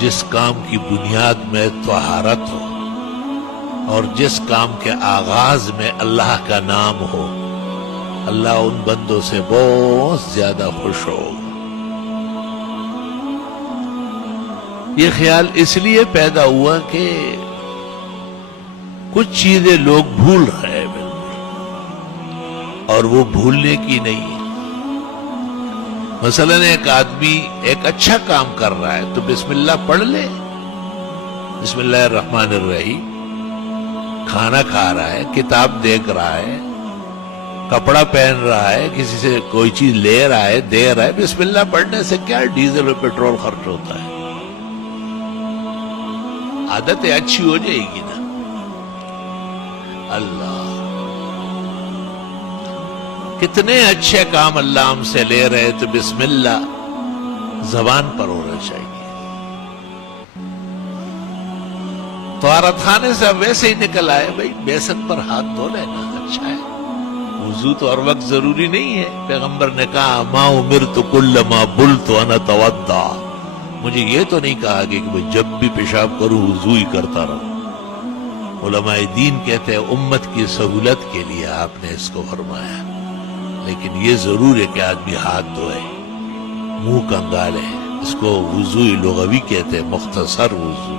جس کام کی بنیاد میں طہارت ہو اور جس کام کے آغاز میں اللہ کا نام ہو، اللہ ان بندوں سے بہت زیادہ خوش ہوگا۔ یہ خیال اس لیے پیدا ہوا کہ کچھ چیزیں لوگ بھول رہے ہیں بالکل، اور وہ بھولنے کی نہیں ہے۔ مثلا ایک آدمی ایک اچھا کام کر رہا ہے تو بسم اللہ پڑھ لے، بسم اللہ الرحمن الرحیم۔ کھانا کھا رہا ہے، کتاب دیکھ رہا ہے، کپڑا پہن رہا ہے، کسی سے کوئی چیز لے رہا ہے، دے رہا ہے، بسم اللہ پڑھنے سے کیا ڈیزل اور پیٹرول خرچ ہوتا ہے؟ عادتیں اچھی ہو جائے گی نا۔ اللہ کتنے اچھے کام اللہ ہم سے لے رہے، تو بسم اللہ زبان پر ہونا چاہیے۔ طہارت خانے سے اب ویسے ہی نکل آئے، بھائی بیسن پر ہاتھ دھو لینا اچھا ہے، وضو تو ہر وقت ضروری نہیں ہے۔ پیغمبر نے کہا ما امرت کل ما بلت انا اتوضا، مجھے یہ تو نہیں کہا کہ میں جب بھی پیشاب کروں وضو ہی کرتا رہوں۔ علماء دین کہتے ہیں امت کی سہولت کے لیے آپ نے اس کو فرمایا، لیکن یہ ضرور ہے کہ آدمی ہاتھ دھوئے، منہ کنگالے، اس کو وضو لغوی کہتے ہیں، مختصر وضو،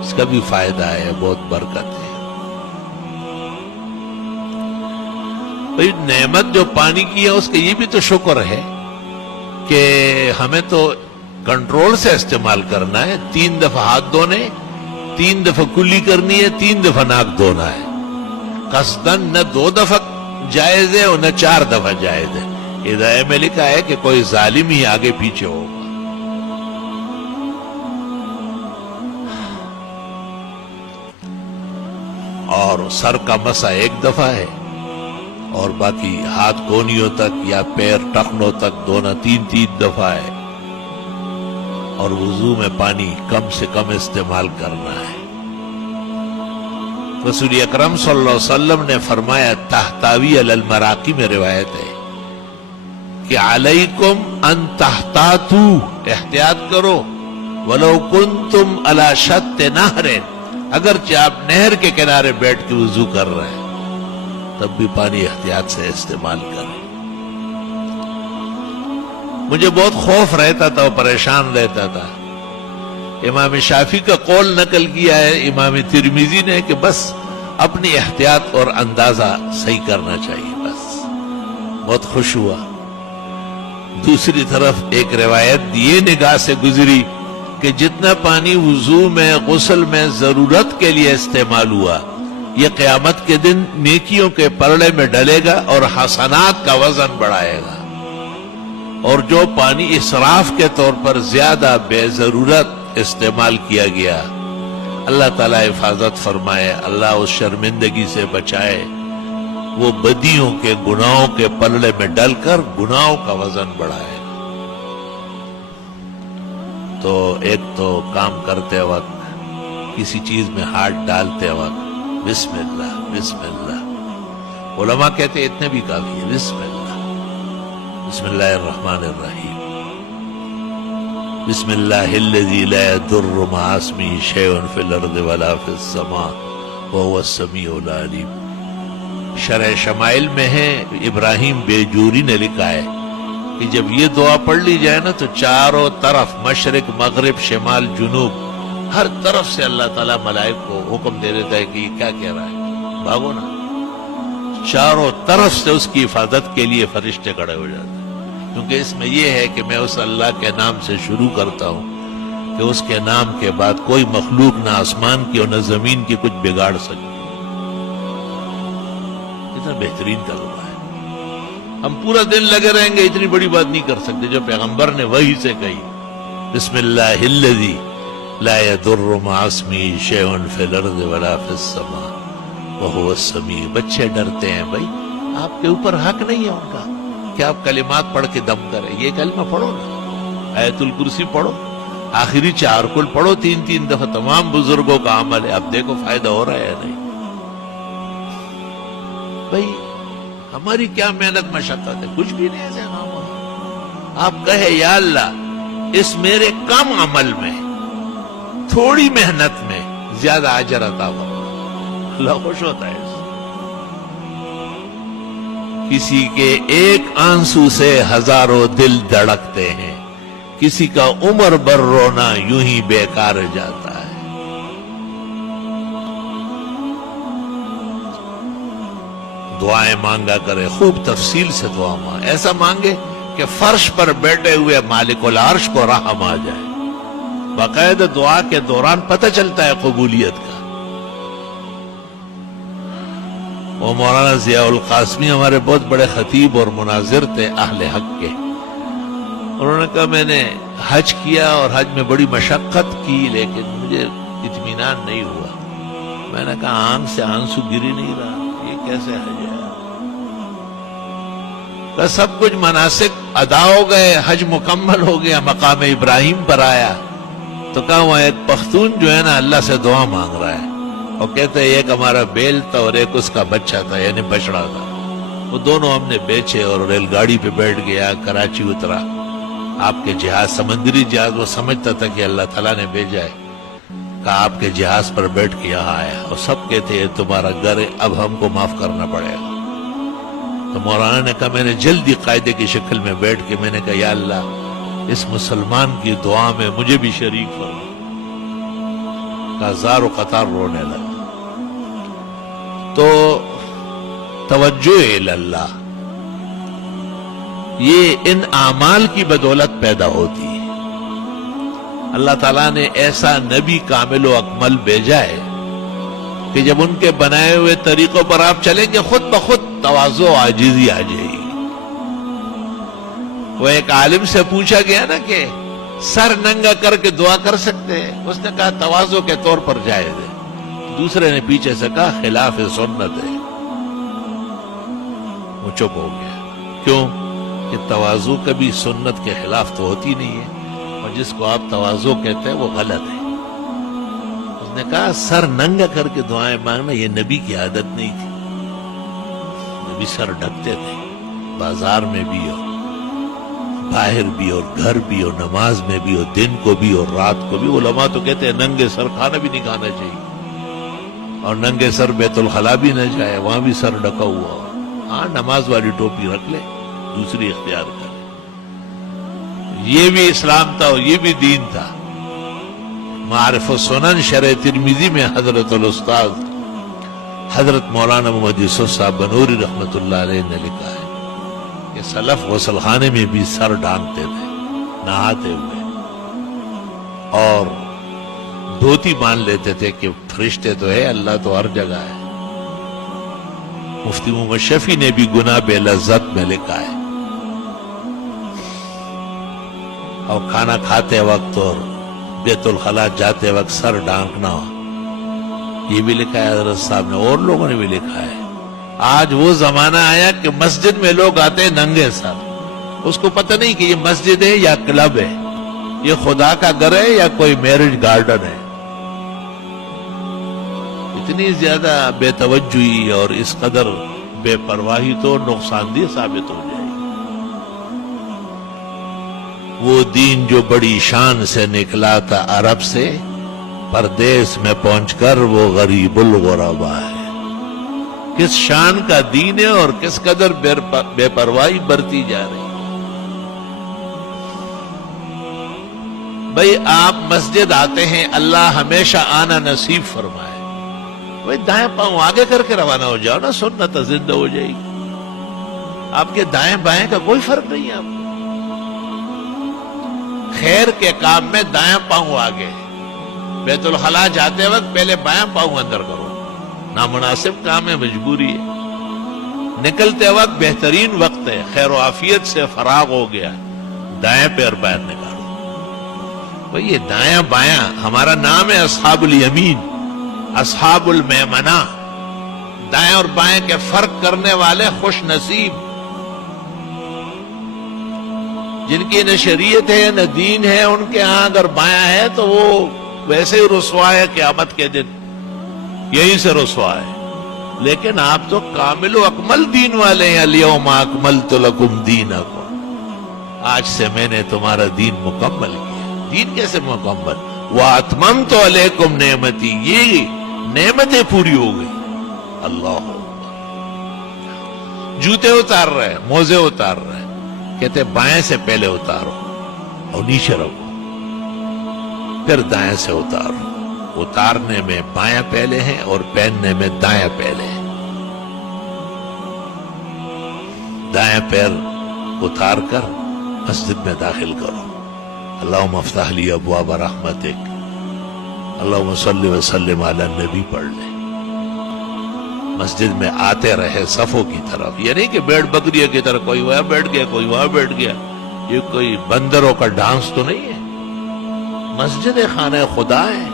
اس کا بھی فائدہ ہے، بہت برکت ہے۔ بھئی نعمت جو پانی کی ہے اس کا یہ بھی تو شکر ہے کہ ہمیں تو کنٹرول سے استعمال کرنا ہے۔ 3 دفعہ ہاتھ دھونے، 3 دفعہ کلی کرنی ہے، 3 دفعہ ناک دھونا ہے۔ قصدن نہ 2 دفعہ جائز ہے اور نہ 4 دفعہ جائز ہے۔ ہدایت میں لکھا ہے کہ کوئی ظالم ہی آگے پیچھے ہوگا۔ اور سر کا مسح 1 دفعہ ہے، اور باقی ہاتھ کونیوں تک یا پیر ٹخنوں تک دھونا 3 دفعہ ہے، اور وضو میں پانی کم سے کم استعمال کرنا ہے۔ رسول اکرم صلی اللہ علیہ وسلم نے فرمایا، تحتاوی علی المراقی میں روایت ہے کہ علیکم ان تحتاطو، احتیاط کرو، ولو کنتم علی شط نہر، اگرچہ آپ نہر کے کنارے بیٹھ کے وضو کر رہے ہیں تب بھی پانی احتیاط سے استعمال کریں۔ مجھے بہت خوف رہتا تھا اور پریشان رہتا تھا، امام شافعی کا قول نقل کیا ہے امام ترمذی نے کہ بس اپنی احتیاط اور اندازہ صحیح کرنا چاہیے، بس۔ بہت خوش ہوا۔ دوسری طرف ایک روایت یہ نگاہ سے گزری کہ جتنا پانی وضو میں غسل میں ضرورت کے لیے استعمال ہوا، یہ قیامت کے دن نیکیوں کے پلڑے میں ڈلے گا اور حسنات کا وزن بڑھائے گا، اور جو پانی اسراف کے طور پر زیادہ بے ضرورت استعمال کیا گیا، اللہ تعالیٰ حفاظت فرمائے، اللہ اس شرمندگی سے بچائے، وہ بدیوں کے گناہوں کے پلڑے میں ڈل کر گناہوں کا وزن بڑھائے۔ تو ایک تو کام کرتے وقت، کسی چیز میں ہاتھ ڈالتے وقت بسم اللہ بسم اللہ، علماء کہتے اتنے بھی کافی ہے، بسم اللہ، بسم اللہ الرحمن الرحیم، بسم اللہ الذی لا یضر مع اسمہ شیء فی الارض ولا فی السماء وهو السمیع العلیم۔ شرح شمائل میں ہے، ابراہیم بیجوری نے لکھا ہے کہ جب یہ دعا پڑھ لی جائے نا تو چاروں طرف، مشرق مغرب شمال جنوب، ہر طرف سے اللہ تعالیٰ ملائک کو حکم دے دیتا ہے کہ یہ کیا کہہ رہا ہے، بھاگو نا۔ چاروں طرف سے اس کی حفاظت کے لیے فرشتے کھڑے ہو جاتے ہیں، کیونکہ اس میں یہ ہے کہ میں اس اللہ کے نام سے شروع کرتا ہوں کہ اس کے نام کے بعد کوئی مخلوق نہ آسمان کی اور نہ زمین کی کچھ بگاڑ سکتی۔ اتنا بہترین کلمہ ہے، ہم پورا دن لگے رہیں گے اتنی بڑی بات نہیں کر سکتے جو پیغمبر نے وحی سے کہی، بسم اللہ الذی لا یضر مع اسمہ شیء فی الارض ولا فی السماء وهو السمیع۔ بچے ڈرتے ہیں، بھائی آپ کے اوپر حق نہیں ہے ان کا کہ آپ کلمات پڑھ کے دم کریں، یہ کلمہ پڑھو نا، آیت الکرسی پڑھو، آخری 4 کل پڑھو 3 دفعہ، تمام بزرگوں کا عمل ہے، اب دیکھو فائدہ ہو رہا ہے یا نہیں۔ بھائی ہماری کیا محنت مشقت ہے، کچھ بھی نہیں ہے۔ آپ کہے یا اللہ اس میرے کم عمل میں، تھوڑی محنت میں زیادہ اجر عطا فرما۔ اللہ خوش ہوتا ہے اس سے۔ کسی کے ایک آنسو سے ہزاروں دل دھڑکتے ہیں، کسی کا عمر بھر رونا یوں ہی بیکار جاتا ہے۔ دعائیں مانگا کرے، خوب تفصیل سے دعا مانگے، ایسا مانگے کہ فرش پر بیٹھے ہوئے مالک العرش کو رحم آ جائے۔ باقاعدہ دعا کے دوران پتہ چلتا ہے قبولیت کا۔ وہ مولانا ضیاء القاسمی ہمارے بہت بڑے خطیب اور مناظر تھے اہل حق کے۔ انہوں نے کہا میں نے حج کیا اور حج میں بڑی مشقت کی لیکن مجھے اطمینان نہیں ہوا۔ میں نے کہا آنکھ سے آنسو گری نہیں رہا، یہ کیسے حج ہے؟ کہ سب کچھ مناسک ادا ہو گئے، حج مکمل ہو گیا، مقام ابراہیم پر آیا تو کہا وہاں ایک پختون جو ہے نا اللہ سے دعا مانگ رہا ہے، اور کہتے ہیں ایک ہمارا بیل تھا اور ایک اس کا بچہ تھا، یعنی بچڑا تھا، وہ دونوں ہم نے بیچے اور ریل گاڑی پہ بیٹھ گیا، کراچی اترا۔ آپ کے جہاز، سمندری جہاز، وہ سمجھتا تھا کہ اللہ تعالیٰ نے بھیجا ہے، کہا آپ کے جہاز پر بیٹھ کے یہاں آیا، اور سب کہتے ہیں تمہارا گھر ہے، اب ہم کو معاف کرنا پڑے گا۔ تو مولانا نے کہا میں نے جلدی قاعدے کی شکل میں بیٹھ کے میں نے کہا یا اللہ اس مسلمان کی دعا میں مجھے بھی شریک فرما۔ کہا زار و قطار رونے لگا۔ تو توجہ اللہ یہ ان اعمال کی بدولت پیدا ہوتی ہے۔ اللہ تعالیٰ نے ایسا نبی کامل و اکمل بھیجا ہے کہ جب ان کے بنائے ہوئے طریقوں پر آپ چلیں گے خود بخود تواضع و عاجزی آ جائے گی۔ وہ ایک عالم سے پوچھا گیا نا کہ سر ننگا کر کے دعا کر سکتے ہیں؟ اس نے کہا تواضع کے طور پر جائز ہے۔ دوسرے نے پیچھے سے کہا خلاف سنت ہے۔ وہ چپ ہو گیا۔ کیوں؟ کہ تواضع کبھی سنت کے خلاف تو ہوتی نہیں ہے، اور جس کو آپ تواضع کہتے ہیں وہ غلط ہے۔ اس نے کہا سر ننگا کر کے دعائیں مانگنا یہ نبی کی عادت نہیں تھی، نبی سر ڈھکتے تھے، بازار میں بھی اور باہر بھی اور گھر بھی اور نماز میں بھی اور دن کو بھی اور رات کو بھی۔ علماء تو کہتے ہیں ننگے سر کھانا بھی نہیں کھانا چاہیے، اور ننگے سر بیت الخلا بھی نہ جائے، وہاں بھی سر ڈھکا ہوا ہو۔ ہاں نماز والی ٹوپی رکھ لے، دوسری اختیار کرے۔ یہ بھی اسلام تھا اور یہ بھی دین تھا۔ معارف السنن شرح ترمذی میں حضرت الاستاذ حضرت مولانا محمد یوسف صاحب بنوری رحمت اللہ علیہ نے لکھا ہے کہ سلف غسل خانے میں بھی سر ڈھانکتے تھے نہاتے ہوئے، اور دھوتی مان لیتے تھے کہ فرشتے تو ہے، اللہ تو ہر جگہ ہے۔ مفتی محمد شفیع نے بھی گناہ بے لذت میں لکھا ہے، اور کھانا کھاتے وقت اور بیت الخلا جاتے وقت سر ڈھانکنا یہ بھی لکھا ہے حضرت صاحب نے، اور لوگوں نے بھی لکھا ہے۔ آج وہ زمانہ آیا کہ مسجد میں لوگ آتے ہیں ننگے سر، اس کو پتہ نہیں کہ یہ مسجد ہے یا کلب ہے، یہ خدا کا گھر ہے یا کوئی میرج گارڈن ہے۔ اتنی زیادہ بے توجہی اور اس قدر بے پرواہی تو نقصان دہ ثابت ہو جائے۔ وہ دین جو بڑی شان سے نکلا تھا عرب سے، پردیس میں پہنچ کر وہ غریب الغربا ہے۔ کس شان کا دین ہے اور کس قدر بے پرواہی برتی جا رہی ہے۔ بھئی آپ مسجد آتے ہیں، اللہ ہمیشہ آنا نصیب فرمائے، بھئی دائیں پاؤں آگے کر کے روانہ ہو جاؤ نا، سنت زندہ ہو جائے گی۔ آپ کے دائیں بائیں کا کوئی فرق نہیں ہے۔ آپ خیر کے کام میں دائیں پاؤں آگے، بیت الخلا جاتے وقت پہلے بائیں پاؤں اندر کرو، نامناسب کام ہے، مجبوری ہے۔ نکلتے وقت بہترین وقت ہے، خیر و عافیت سے فراغ ہو گیا، دائیں پیر باہر نکالو۔ بھئی یہ دائیں بائیں ہمارا نام ہے اصحاب الیمین، اصحاب المیمنہ، دائیں اور بائیں کے فرق کرنے والے خوش نصیب، جن کی نہ شریعت ہے نہ دین ہے، ان کے ہاں اگر بایاں ہے تو وہ ویسے ہی رسوا ہے قیامت کے دن، یہیں سے رسوا ہے۔ لیکن آپ تو کامل و اکمل دین والے ہیں، الیوم اکملت لکم دینکم۔ آج سے میں نے تمہارا دین مکمل کیا. دین کیسے مکمل؟ وَأَتْمَمْتُ عَلَيْكُمْ نِعْمَتِي، یہ نعمتیں پوری ہو گئی. اللہ جوتے اتار رہے، موزے اتار رہے، کہتے بائیں سے پہلے اتارو اور نیچے رکھو، پھر دائیں سے اتارو. اتارنے میں بائیں پہلے ہیں اور پہننے میں دائیں پہلے ہیں. دائیں پیر اتار کر مسجد میں داخل کرو. اللہم افتح لی ابواب رحمتک، اللہم صلی وسلم علی النبی پڑھ لیں. مسجد میں آتے رہے صفوں کی طرف، یہ نہیں کہ بیڑ بکریوں کی طرح کوئی وہاں بیٹھ گیا کوئی وہاں بیٹھ گیا. یہ کوئی بندروں کا ڈانس تو نہیں ہے. مسجد خانہ خدا ہے.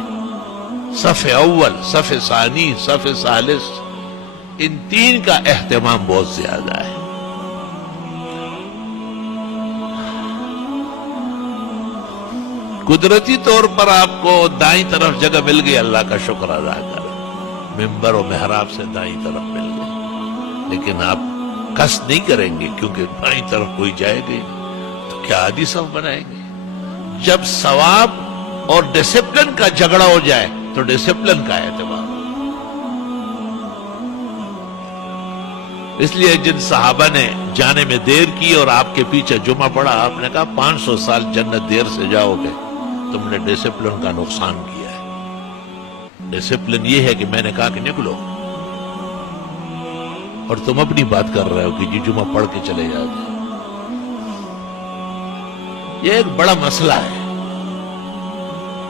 صف اول، صف ثانی، صف ثالث، ان تین کا اہتمام بہت زیادہ ہے. قدرتی طور پر آپ کو دائیں طرف جگہ مل گئی، اللہ کا شکر ادا کریں. ممبر و محراب سے دائیں طرف مل گئی، لیکن آپ قصد نہیں کریں گے کیونکہ بائیں طرف کوئی جائے گا تو کیا آدھی صف بنائیں گے؟ جب ثواب اور ڈسپلن کا جھگڑا ہو جائے تو ڈسپلن کا اعتبار. اس لیے جن صحابہ نے جانے میں دیر کی اور آپ کے پیچھے جمعہ پڑا، آپ نے کہا 500 سال جنت دیر سے جاؤ گے، تم نے ڈسپلن کا نقصان کیا ہے. ڈسپلن یہ ہے کہ میں نے کہا کہ نکلو اور تم اپنی بات کر رہے ہو کہ جی جمعہ پڑھ کے چلے جاتے. یہ ایک بڑا مسئلہ ہے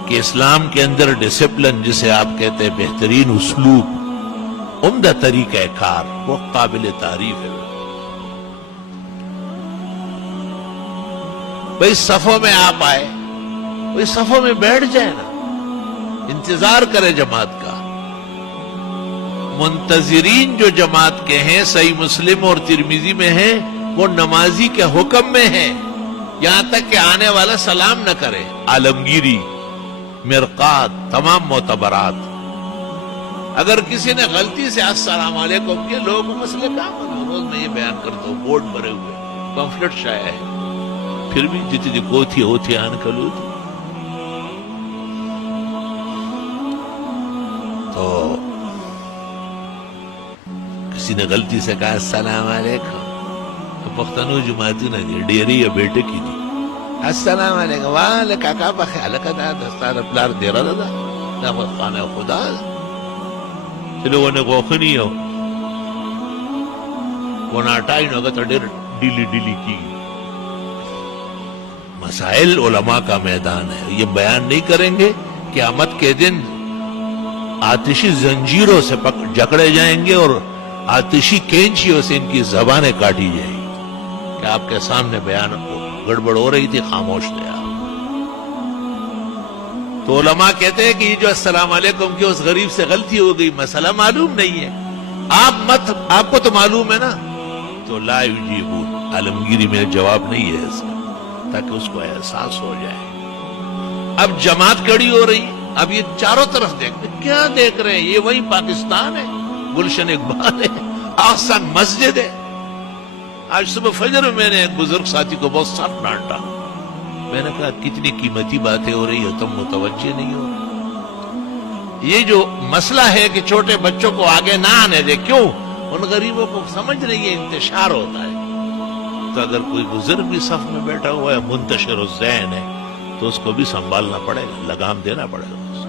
کہ اسلام کے اندر ڈسپلن، جسے آپ کہتے ہیں بہترین اسلوب، عمدہ طریقہ کار، وہ قابل تعریف ہے. بھئی صفوں میں آپ آئے، بھئی صفوں میں بیٹھ جائے نا، انتظار کرے جماعت کا. منتظرین جو جماعت کے ہیں، صحیح مسلم اور ترمذی میں ہیں، وہ نمازی کے حکم میں ہیں، یہاں تک کہ آنے والا سلام نہ کرے. عالمگیری، مرقات، تمام معتبرات. اگر کسی نے غلطی سے السلام علیکم کیا، لوگوں کو مسئلے کام، روز میں یہ بیان کرتا ہوں، بورڈ بھرے ہوئے، پمفلٹ شائع ہے، پھر بھی جتنی کوتھی ہوتی آن کلو تھی. تو کسی نے غلطی سے کہا السلام علیکم، تو پختنو جماعتی نہ دی ڈیری یا بیٹے کی دی، السلام علیکم والے کاکا بخیال کا دا دستار پلار دیرہ دا دا خانہ خدا لوگوں نے غوخنی ہو وہ ناٹائی نوگا تا دیر ڈیلی ڈیلی کی. مسائل علماء کا میدان ہے. یہ بیان نہیں کریں گے قیامت کے دن آتشی زنجیروں سے جکڑے جائیں گے اور آتشی کینچیوں سے ان کی زبانیں کاٹی جائیں گی کہ آپ کے سامنے بیان گڑبڑ ہو رہی تھی، خاموش تھے آپ. تو علماء کہتے ہیں کہ یہ جو السلام علیکم کی اس غریب سے غلطی ہو گئی، مسئلہ معلوم نہیں ہے، آپ کو تو معلوم ہے نا، تو لا یجیبون، عالمگیری میں جواب نہیں ہے اس کا، تاکہ اس کو احساس ہو جائے. اب جماعت کڑی ہو رہی، اب یہ چاروں طرف دیکھتے، کیا دیکھ رہے ہیں؟ یہ وہی پاکستان ہے، گلشن اقبال ہے، آسان مسجد ہے. آج صبح فجر میں نے ایک بزرگ ساتھی کو بہت سخت ڈانٹا. میں نے کہا کتنی قیمتی باتیں ہو رہی ہے، تم متوجہ نہیں ہو. یہ جو مسئلہ ہے کہ چھوٹے بچوں کو آگے نہ آنے دے، کیوں؟ ان غریبوں کو سمجھ نہیں ہے انتشار ہوتا ہے. تو اگر کوئی بزرگ بھی صف میں بیٹھا ہوا ہے، منتشر الذہن ہے، تو اس کو بھی سنبھالنا پڑے گا، لگام دینا پڑے گا.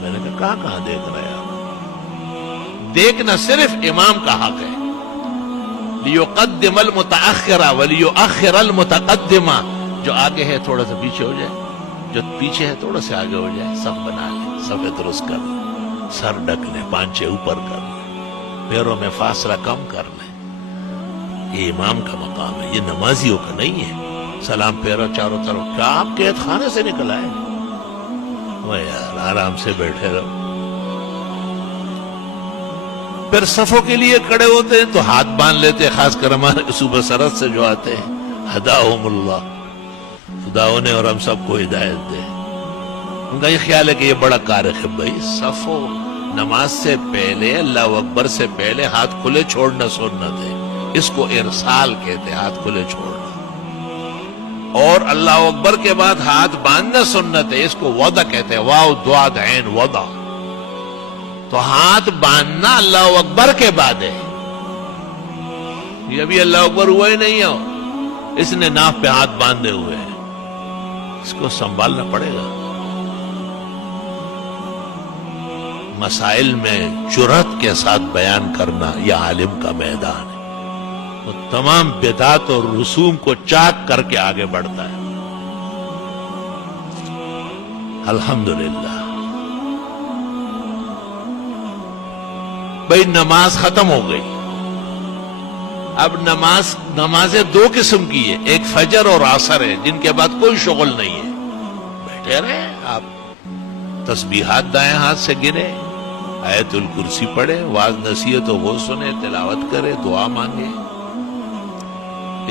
میں نے کہا کہاں دیکھ رہے ہیں آپ؟ دیکھنا صرف امام کا حق ہے. لیقدم المتأخرہ ولیؤخر المتقدمہ، جو آگے ہے تھوڑا سا پیچھے ہو جائے، جو پیچھے ہے تھوڑا سا آگے ہو جائے. صف بنا لیں، صف درست کر لیں، سر ڈھک لیں، پانچے اوپر کر لیں، پیروں میں فاصلہ کم کر لیں. یہ امام کا مقام ہے، یہ نمازیوں کا نہیں ہے. سلام پھیرو چاروں طرف. کیا آپ قید خانے سے نکل آئے؟ وہ یار آرام سے بیٹھے رہو. پھر صفوں کے لیے کھڑے ہوتے ہیں تو ہاتھ باندھ لیتے، خاص کر ہمارے صوبہ سرحد سے جو آتے ہیں، ہداہم اللہ، خدا انہیں اور ہم سب کو ہدایت دے. ان کا یہ خیال ہے کہ یہ بڑا کار ہے. بھائی صفوں نماز سے پہلے، اللہ اکبر سے پہلے ہاتھ کھلے چھوڑنا سنت ہے. اس کو ارسال کہتے ہیں، ہاتھ کھلے چھوڑنا. اور اللہ اکبر کے بعد ہاتھ باندھنا سنت ہے، اس کو وضع کہتے ہیں، واو ضاد عین وضع. تو ہاتھ باندھنا اللہ اکبر کے بعد ہے. یہ ابھی اللہ اکبر ہوا ہی نہیں ہے، اس نے ناف پہ ہاتھ باندھے ہوئے ہیں، اس کو سنبھالنا پڑے گا. مسائل میں جرأت کے ساتھ بیان کرنا یہ عالم کا میدان ہے. وہ تمام بدعات اور رسوم کو چاک کر کے آگے بڑھتا ہے. الحمدللہ. بھئی نماز ختم ہو گئی. اب نمازیں دو قسم کی ہے، ایک فجر اور عصر ہے، جن کے بعد کوئی شغل نہیں ہے. بیٹھے رہے آپ، تسبیحات دائیں ہاتھ سے گنے، آیت الکرسی پڑھے، واعظ نصیحت و وہ سنے، تلاوت کرے، دعا مانگے.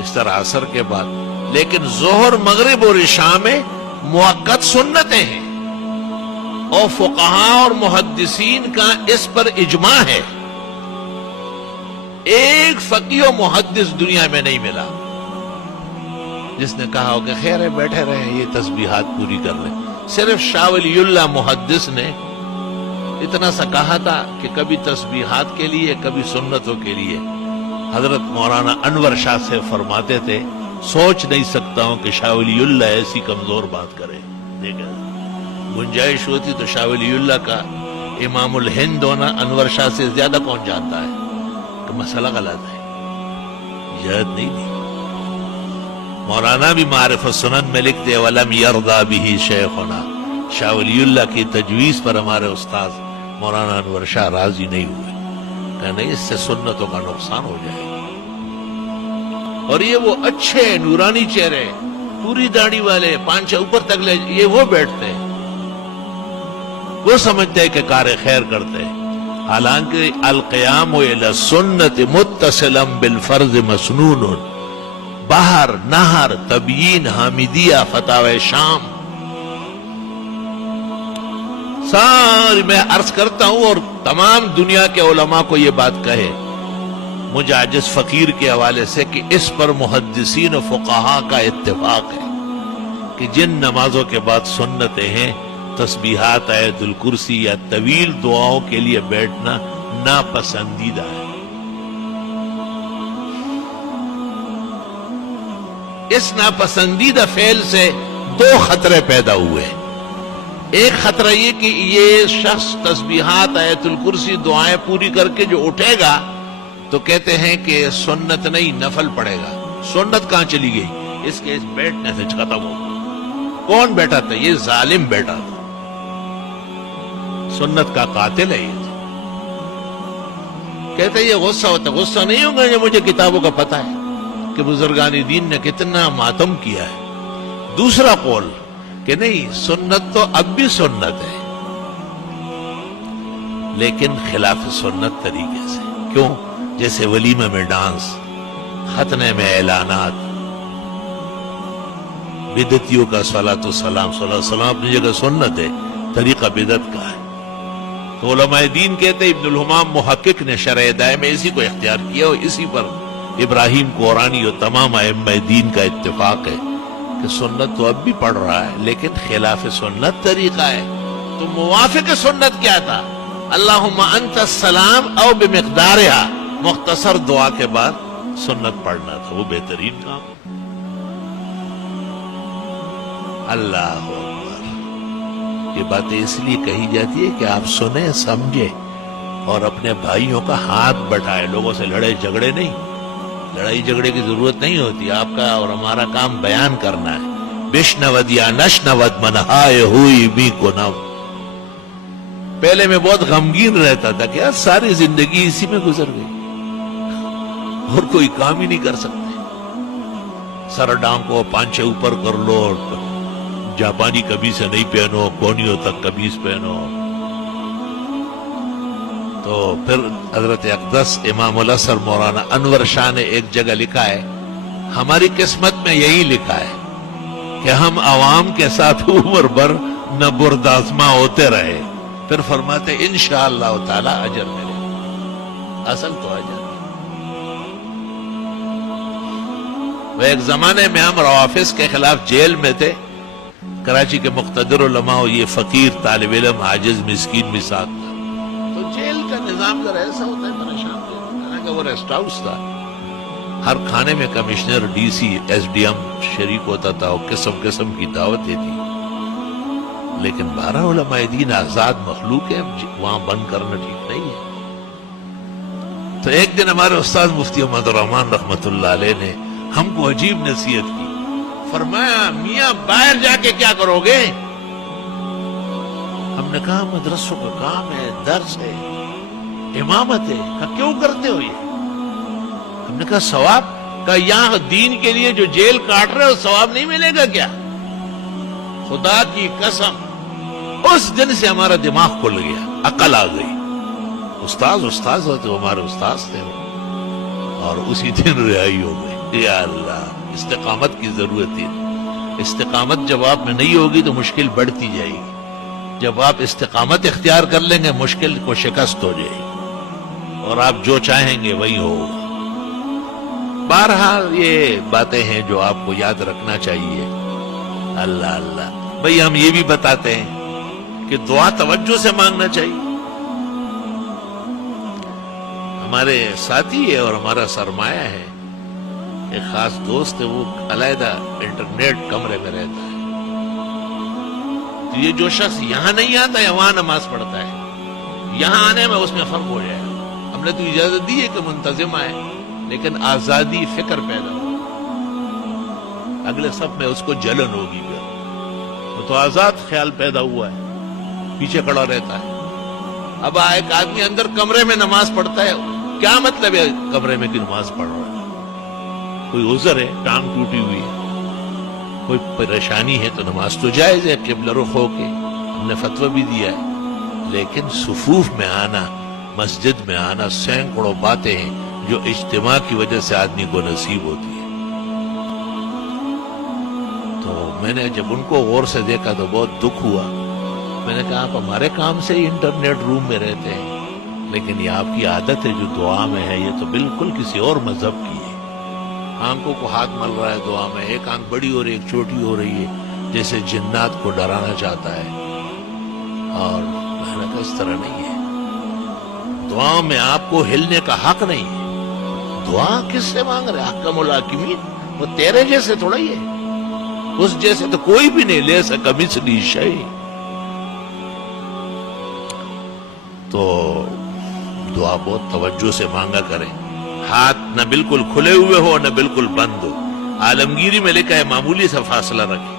اس طرح عصر کے بعد. لیکن ظہر، مغرب اور عشاء میں مؤکد سنتیں ہیں، اور فقہاء اور محدثین کا اس پر اجماع ہے. ایک فقیہ و محدث دنیا میں نہیں ملا جس نے کہا ہو کہ خیر ہے بیٹھے رہے یہ تسبیحات پوری کر لیں. صرف شاہ ولی اللہ محدث نے اتنا سا کہا تھا کہ کبھی تسبیحات کے لیے کبھی سنتوں کے لیے. حضرت مولانا انور شاہ سے فرماتے تھے، سوچ نہیں سکتا ہوں کہ شاہ ولی اللہ ایسی کمزور بات کرے. دیکھا گنجائش ہوتی تو شاہ ولی اللہ کا امام الہند ہونا انور شاہ سے زیادہ کون جانتا ہے کہ مسئلہ غلط ہے. اجازت نہیں دی. مولانا بھی معارف السنن میں لکھتے وَلَمْ يَرْضَى بِهِ شَيْخُنَا. شاہ ولی اللہ کی تجویز پر ہمارے استاذ مولانا انور شاہ راضی نہیں ہوئے کہ نہیں، اس سے سنتوں کا نقصان ہو جائے گا. اور یہ وہ اچھے نورانی چہرے، پوری داڑھی والے، پانچ اوپر تک لے، یہ وہ بیٹھتے ہیں، وہ سمجھتے ہیں کہ کار خیر کرتے ہیں. حالانکہ القیام الی السنت متصلا بالفرض مسنون. بہر، نہر، تبیین، حامدیہ، فتاوی شام، ساری میں عرض کرتا ہوں اور تمام دنیا کے علماء کو یہ بات کہے، مجھ عاجز فقیر کے حوالے سے، کہ اس پر محدثین و فقہاء کا اتفاق ہے کہ جن نمازوں کے بعد سنتیں ہیں، تسبیحات، آیت الکرسی یا طویل دعاؤں کے لیے بیٹھنا ناپسندیدہ ہے. اس ناپسندیدہ فعل سے دو خطرے پیدا ہوئے. ایک خطرہ یہ کہ یہ شخص تسبیحات، آیت الکرسی، دعائیں پوری کر کے جو اٹھے گا تو کہتے ہیں کہ سنت نہیں نفل پڑے گا. سنت کہاں چلی گئی؟ اس کے اس بیٹھنے سے ختم ہو گئی. کون بیٹھا تھا؟ یہ ظالم بیٹھا تھا، سنت کا قاتل ہے یہ. کہتے ہیں یہ غصہ ہوتا. غصہ نہیں ہوگا یہ، مجھے کتابوں کا پتہ ہے کہ بزرگان دین نے کتنا ماتم کیا ہے. دوسرا قول کہ نہیں، سنت تو اب بھی سنت ہے لیکن خلاف سنت طریقے سے. کیوں؟ جیسے ولیمہ میں ڈانس، ختنے میں اعلانات، بدعتیوں کا صلاۃ والسلام، صلی اللہ علیہ وسلم اپنی جگہ سنت ہے، طریقہ بدعت کا ہے. تو علماء دین کہتے ہیں، ابن الحمام محقق نے شرح ہدایہ میں اسی کو اختیار کیا، اور اسی پر ابراہیم قورانی اور تمام ائمہ دین کا اتفاق ہے کہ سنت تو اب بھی پڑھ رہا ہے لیکن خلاف سنت طریقہ ہے. تو موافق سنت کیا تھا؟ اللہم انت السلام او بمقدارہا، مختصر دعا کے بعد سنت پڑھنا تھا، وہ بہترین کام. اللہ اکبر. یہ باتیں اس لیے کہی جاتی ہے کہ آپ سنیں، سمجھیں اور اپنے بھائیوں کا ہاتھ بٹھائے. لوگوں سے لڑے جھگڑے نہیں، لڑائی جھگڑے کی ضرورت نہیں ہوتی. آپ کا اور ہمارا کام بیان کرنا ہے. بشنود یا نشنود منہائے ہوئی بھی کو نو. پہلے میں بہت غمگین رہتا تھا کہ یار ساری زندگی اسی میں گزر گئی اور کوئی کام ہی نہیں کر سکتے. سر ڈانکو، پانچے اوپر کر لو، جاپانی قمیص نہیں پہنو، کونیوں تک قمیص پہنو. تو پھر حضرت اقدس امام الاثر مولانا انور شاہ نے ایک جگہ لکھا ہے، ہماری قسمت میں یہی لکھا ہے کہ ہم عوام کے ساتھ عمر بھر نہ بردازمہ ہوتے رہے. پھر فرماتے انشاءاللہ تعالی اجر ملے. اصل تو اجر. وہ ایک زمانے میں ہم روافظ کے خلاف جیل میں تھے، کراچی کے مقتدر علماء، یہ فقیر طالب علم عاجز مسکین بھی ساتھ تھا، تو جیل کا نظام ذرا ایسا ہوتا ہے پریشان کہ وہ ریسٹ ہاؤس تھا، ہر کھانے میں commissioner, D C, S D M شریک ہوتا تھا اور قسم قسم کی دعوتیں تھی، لیکن 12 علماء دین آزاد مخلوق ہے، وہاں بند کرنا ٹھیک نہیں ہے۔ تو ایک دن ہمارے استاد مفتی محمد الرحمان رحمت اللہ علیہ نے ہم کو عجیب نصیحت کی، فرمایا میاں باہر جا کے کیا کرو گے؟ ہم نے کہا مدرسوں کا کام ہے، درس ہے، امامت ہے۔ کہا کیوں کرتے ہو یہ؟ ہم نے کہا ثواب۔ کہا یہاں دین کے لیے جو جیل کاٹ رہے ہو ثواب نہیں ملے گا کیا؟ خدا کی قسم اس دن سے ہمارا دماغ کھل گیا، عقل آ گئی۔ استاد ہوتے ہمارے استاد تھے اور اسی دن رہائی ہو گئی۔ یا اللہ، استقامت کی ضرورت ہے۔ استقامت جب آپ میں نہیں ہوگی تو مشکل بڑھتی جائے گی، جب آپ استقامت اختیار کر لیں گے مشکل کو شکست ہو جائے گی اور آپ جو چاہیں گے وہی ہوگا۔ بہرحال یہ باتیں ہیں جو آپ کو یاد رکھنا چاہیے۔ اللہ اللہ، بھئی ہم یہ بھی بتاتے ہیں کہ دعا توجہ سے مانگنا چاہیے۔ ہمارے ساتھی ہے اور ہمارا سرمایہ ہے، ایک خاص دوست ہے، وہ علیحدہ انٹرنیٹ کمرے میں رہتا ہے، تو یہ جو شخص یہاں نہیں آتا ہے وہاں نماز پڑھتا ہے، یہاں آنے میں اس میں فرق ہو جائے گا۔ ہم نے تو اجازت دی ہے کہ منتظم آئے، لیکن آزادی فکر پیدا ہو، اگلے صف میں اس کو جلن ہوگی، وہ تو آزاد خیال پیدا ہوا ہے، پیچھے کھڑا رہتا ہے۔ اب ایک آدمی اندر کمرے میں نماز پڑھتا ہے، کیا مطلب ہے کمرے میں کی نماز پڑھ رہا ہے؟ کوئی عذر ہے، ٹانگ ٹوٹی ہوئی ہے، کوئی پریشانی ہے تو نماز تو جائز ہے قبلہ رخ ہو کے، ہم نے فتویٰ بھی دیا ہے، لیکن صفوف میں آنا، مسجد میں آنا، سینکڑوں باتیں ہیں جو اجتماع کی وجہ سے آدمی کو نصیب ہوتی ہے۔ تو میں نے جب ان کو غور سے دیکھا تو بہت دکھ ہوا۔ میں نے کہا آپ ہمارے کام سے ہی انٹرنیٹ روم میں رہتے ہیں، لیکن یہ آپ کی عادت ہے جو دعا میں ہے، یہ تو بالکل کسی اور مذہب کی ہے۔ آنکھوں کو ہاتھ مل رہا ہے دعا میں، ایک آنکھ بڑی ہو رہی ہے، ایک چھوٹی ہو رہی ہے، جیسے جنات کو ڈرانا چاہتا ہے، اور میں نے کہا اس طرح نہیں ہے، دعا میں آپ کو ہلنے کا حق نہیں ہے۔ دعا کس سے مانگ رہے؟ احکم الحاکمین، وہ تیرے جیسے تھوڑا ہی ہے، اس جیسے تو کوئی بھی نہیں، لیس کمثلہ شیء۔ تو دعا بہت توجہ سے مانگا کریں، ہاتھ نہ بالکل کھلے ہوئے ہو نہ بالکل بند ہو، عالمگیری میں لکھا ہے معمولی سا فاصلہ رکھیں،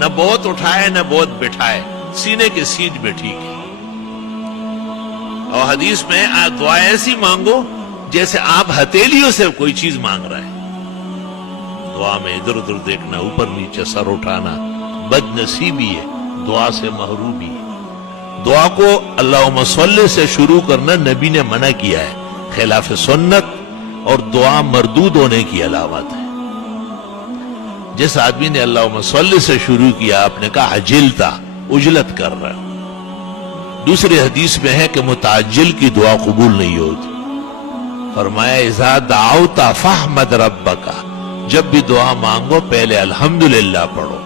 نہ بہت اٹھائے نہ بہت بٹھائے، سینے کے سیدھ میں ٹھیک ہے۔ اور حدیث میں دعا ایسی مانگو جیسے آپ ہتھیلیوں سے کوئی چیز مانگ رہا ہے۔ دعا میں ادھر ادھر دیکھنا، اوپر نیچے سر اٹھانا بد نصیبی ہے، دعا سے محرومی ہے۔ دعا کو اللہم صلی سے شروع کرنا نبی نے منع کیا ہے، خلاف سنت اور دعا مردود ہونے کی علامت ہے۔ جس آدمی نے اللہم صلی سے شروع کیا، آپ نے کہا عجلتا، عجلت کر رہا ہے۔ دوسری حدیث میں ہے کہ متعجل کی دعا قبول نہیں ہوتی۔ فرمایا اذا دعوت فاحمد ربک، جب بھی دعا مانگو پہلے الحمدللہ پڑھو،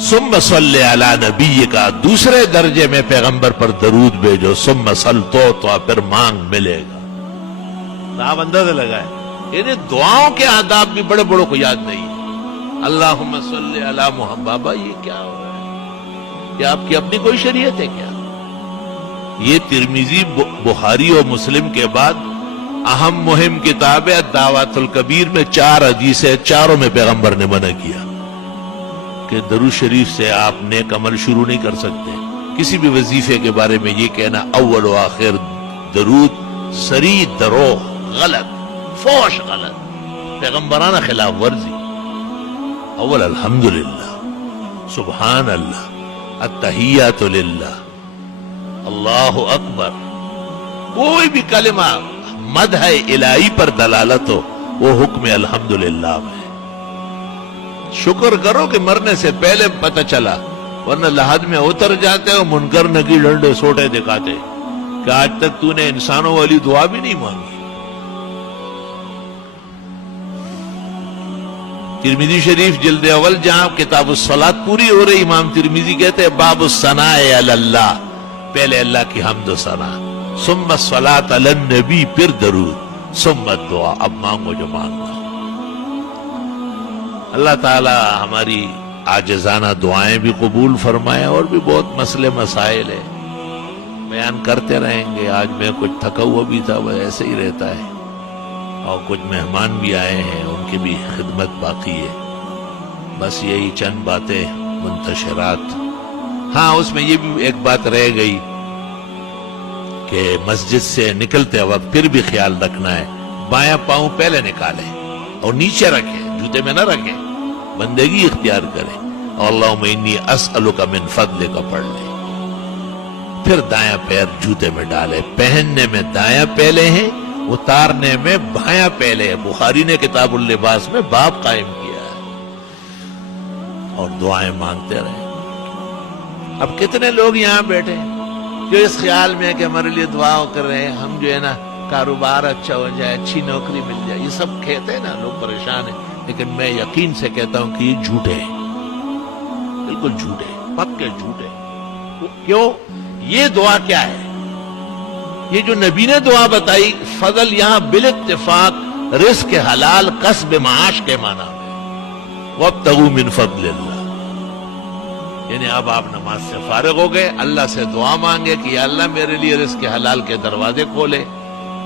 ثم صلی علی نبیک، دوسرے درجے میں پیغمبر پر درود بھیجو، ثم صل تو پھر مانگ ملے گا۔ آپ اندازہ لگائیں، یعنی دعاؤں کے آداب بھی بڑے بڑوں کو یاد نہیں ہے۔ اللہم صلی علی محمد، بابا یہ کیا ہو رہا ہے؟ یہ آپ کی اپنی کوئی شریعت ہے کیا؟ یہ ترمذی، بخاری اور مسلم کے بعد اہم مہم کتاب ہے دعوت الکبیر میں 4 حدیثیں، چاروں میں پیغمبر نے منع کیا کہ درود شریف سے آپ نیک عمل شروع نہیں کر سکتے۔ کسی بھی وظیفے کے بارے میں یہ کہنا اول و آخر درود، سری دروغ، غلط، فوش غلط، پیغمبرانہ خلاف ورزی۔ اول الحمدللہ، سبحان اللہ، التحیات للہ، اللہ اکبر، کوئی بھی کلمہ مدح الہی پر دلالت ہو وہ حکم الحمدللہ میں۔ شکر کرو کہ مرنے سے پہلے پتہ چلا، ورنہ لحد میں اتر جاتے ہو، منکر نکی ڈنڈے سوٹے دکھاتے کہ آج تک تو نے انسانوں والی دعا بھی نہیں مانگی۔ ترمذی شریف جلد اول جہاں کتاب الصلاۃ پوری ہو رہی، امام ترمذی کہتے ہیں باب الثناء علی اللہ، پہلے اللہ کی حمد و ثنا، ثم الصلاۃ علی النبی، پھر درود، ثم الدعاء، اب مانگو جو مانگنا۔ اللہ تعالی ہماری عاجزانہ دعائیں بھی قبول فرمائے، اور بھی بہت مسئلے مسائل ہیں، بیان کرتے رہیں گے۔ آج میں کچھ تھکا ہوا بھی تھا، وہ ایسے ہی رہتا ہے، اور کچھ مہمان بھی آئے ہیں، ان کی بھی خدمت باقی ہے۔ بس یہی چند باتیں منتشرات۔ ہاں، اس میں یہ بھی ایک بات رہ گئی کہ مسجد سے نکلتے وقت پھر بھی خیال رکھنا ہے، بایاں پاؤں پہلے نکالیں اور نیچے رکھیں، جوتے میں نہ رکھیں، بندگی اختیار کریں، اللہم انی اسألک من فضلک پڑھ لیں، پھر دایاں پیر جوتے میں ڈالے۔ پہننے میں دایاں پہلے ہیں، اتارنے میں بایاں پہلے ہے۔ بخاری نے کتاب اللباس میں باب قائم کیا ہے، اور دعائیں مانگتے رہیں۔ اب کتنے لوگ یہاں بیٹھے جو اس خیال میں ہے کہ ہمارے لیے دعا کر رہے ہیں، ہم جو ہے نا کاروبار اچھا ہو جائے، اچھی نوکری مل جائے، یہ سب کہتے ہیں نا، لوگ پریشان ہیں، لیکن میں یقین سے کہتا ہوں کہ یہ جھوٹے ہیں، بالکل جھوٹے، پکے جھوٹے۔ کیوں؟ یہ دعا کیا ہے؟ یہ جو نبی نے دعا بتائی، فضل یہاں بالاتفاق رزق حلال کسب معاش کے معنی میں، وابتغوا من فضل اللہ، یعنی اب آپ نماز سے فارغ ہو گئے، اللہ سے دعا مانگے کہ یا اللہ میرے لیے رزق حلال کے دروازے کھولے،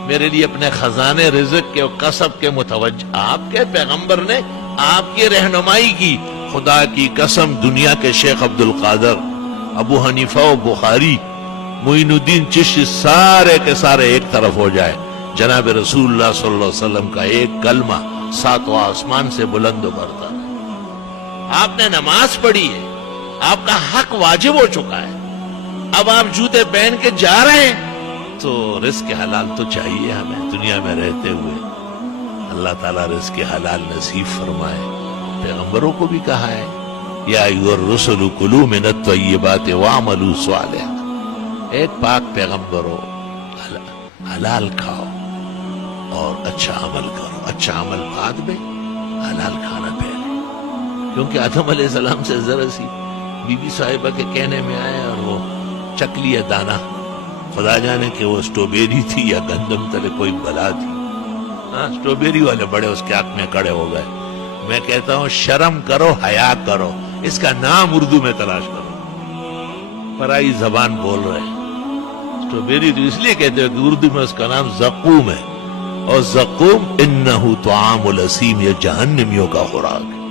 میرے لیے اپنے خزانے رزق کے اور کسب کے متوجہ۔ آپ کے پیغمبر نے آپ کی رہنمائی کی، خدا کی قسم دنیا کے شیخ عبد القادر، ابو حنیفہ و بخاری، معین الدین چشتی، سارے کے سارے ایک طرف ہو جائے، جناب رسول اللہ صلی اللہ علیہ وسلم کا ایک کلمہ ساتواں آسمان سے بلند و برتر ہے۔ آپ نے نماز پڑھی ہے، آپ کا حق واجب ہو چکا ہے، اب آپ جوتے پہن کے جا رہے ہیں تو رزق حلال تو چاہیے ہمیں دنیا میں رہتے ہوئے۔ اللہ تعالیٰ رزق حلال نصیب فرمائے۔ پیغمبروں کو بھی کہا ہے یا ایھا الرسل کلوا من الطیبات واعملوا صالحا، ایک پاک پیغمبر ہو، حلال کھاؤ اور اچھا عمل کرو، اچھا عمل بعد میں، حلال کھانا پہلے۔ کیونکہ آدم علیہ السلام سے ذرا سی بی بی صاحبہ کے کہنے میں آئے اور وہ چکلی دانہ، خدا جانے کہ وہ سٹروبیری تھی یا گندم تلے کوئی بلا تھی، ہاں سٹروبیری والے بڑے اس کے حق میں کڑے ہو گئے۔ میں کہتا ہوں شرم کرو، حیا کرو، اس کا نام اردو میں تلاش کرو، پرائی زبان بول رہے ہیں۔ سٹروبیری تو اس لیے کہتے ہیں کہ اردو میں اس کا نام زقوم ہے، اور زقوم انہ طعام الاسیم، یہ جہنمیوں کا خوراک ہے۔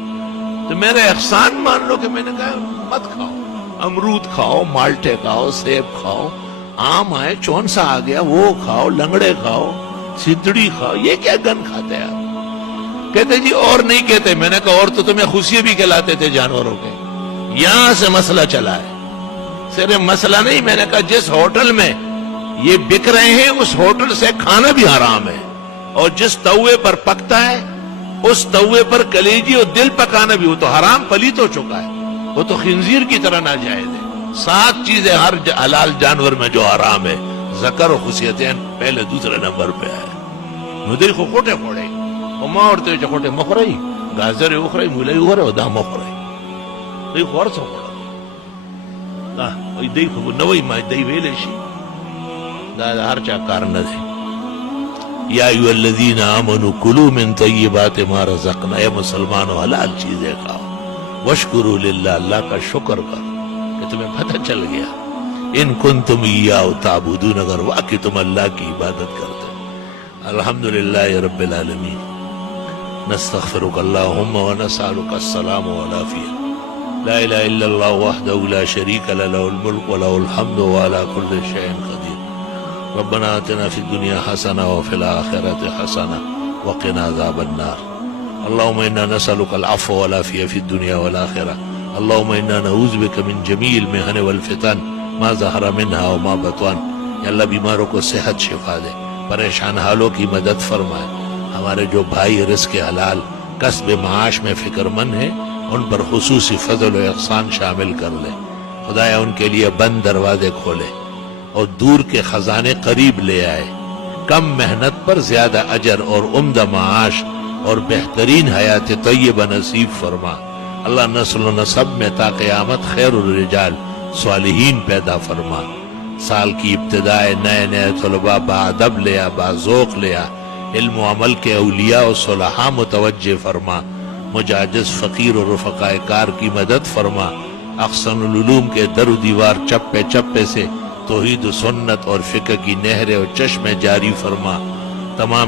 تو میرے احسان مان لو کہ میں نے کہا مت کھاؤ، امرود کھاؤ، مالٹے کھاؤ، سیب کھاؤ، آم آئے چون سا آ گیا وہ کھاؤ، لنگڑے کھاؤ، سدڑی کھاؤ، یہ کیا گن کھاتے ہیں آپ؟ کہتے جی اور نہیں کہتے۔ میں نے کہا اور تو تمہیں خوشی بھی کھلاتے تھے جانوروں کے۔ یہاں سے مسئلہ چلا ہے، صرف مسئلہ نہیں، میں نے کہا جس ہوٹل میں یہ بک رہے ہیں اس ہوٹل سے کھانا بھی حرام ہے، اور جس توے پر پکتا ہے اس توے پر کلیجی اور دل پکانا بھی، وہ تو حرام پلیت ہو چکا ہے، وہ تو خنزیر کی طرح ناجائز ہے۔ 7 چیزیں ہر حلال جانور میں جو حرام ہے، ذکر و خصیتین پہلے دوسرے نمبر پہ ہے۔ ندی کو کوٹے پھوڑے وما اورتے چکوٹے مخرئی گازر اخرئی مولئی اخرئی ودا مخرئی دی خور سو دا وای دی خو نوې ما دی ویلې شي دا هر چا کار نه دی۔ یا ایھا الذین آمنوا کلوا من طیبات ما رزقنا، اے مسلمانوں حلال چیزیں کھاؤ، واشکروا للہ، اللہ کا شکر کرو کہ تمہیں پتہ چل گیا، ان کنتم ایاہ تعبدون، اگر واقعی تم اللہ کی عبادت کرتے۔ الحمدللہ رب العالمین، نستغفرک اللہم ونسألک السلام والعافیہ، لا الہ الا اللہ وحدہ لا شریک له، لہ الملک ولہ الحمد وعلی کل شیء قدیر۔ ربنا آتنا فی الدنیا حسنہ وفی الآخرۃ حسنہ وقنا عذاب النار۔ اللہم انا نسألک العفو والعافیہ فی الدنیا والآخرہ۔ اللہم انا نعوذ بک من جمیع المحن والفتن ما ظہر منہا وما بطن۔ یا اللہ بیماروں کو صحت شفا دے، پریشان حالوں کی مدد فرمائے۔ ہمارے جو بھائی رزق حلال کسب معاش میں فکر مند ہیں ان پر خصوصی فضل و احسان شامل کر لے، خدایا ان کے لیے بند دروازے کھولے اور دور کے خزانے قریب لے آئے، کم محنت پر زیادہ اجر اور عمدہ معاش اور بہترین حیات طیبہ نصیب فرما۔ اللہ نسل و نسب میں تا قیامت خیر الرجال صالحین پیدا فرما۔ سال کی ابتدائے نئے نئے طلباء باادب لیا، باذوق لیا، علم و عمل کے اولیاء و صلحاء متوجہ فرما۔ مجاجز فقیر و رفقاء کار کی مدد فرما۔ احسن العلوم کے در و دیوار چپے چپے سے توحید و سنت اور فقہ کی نہریں و چشمے جاری فرما۔ تمام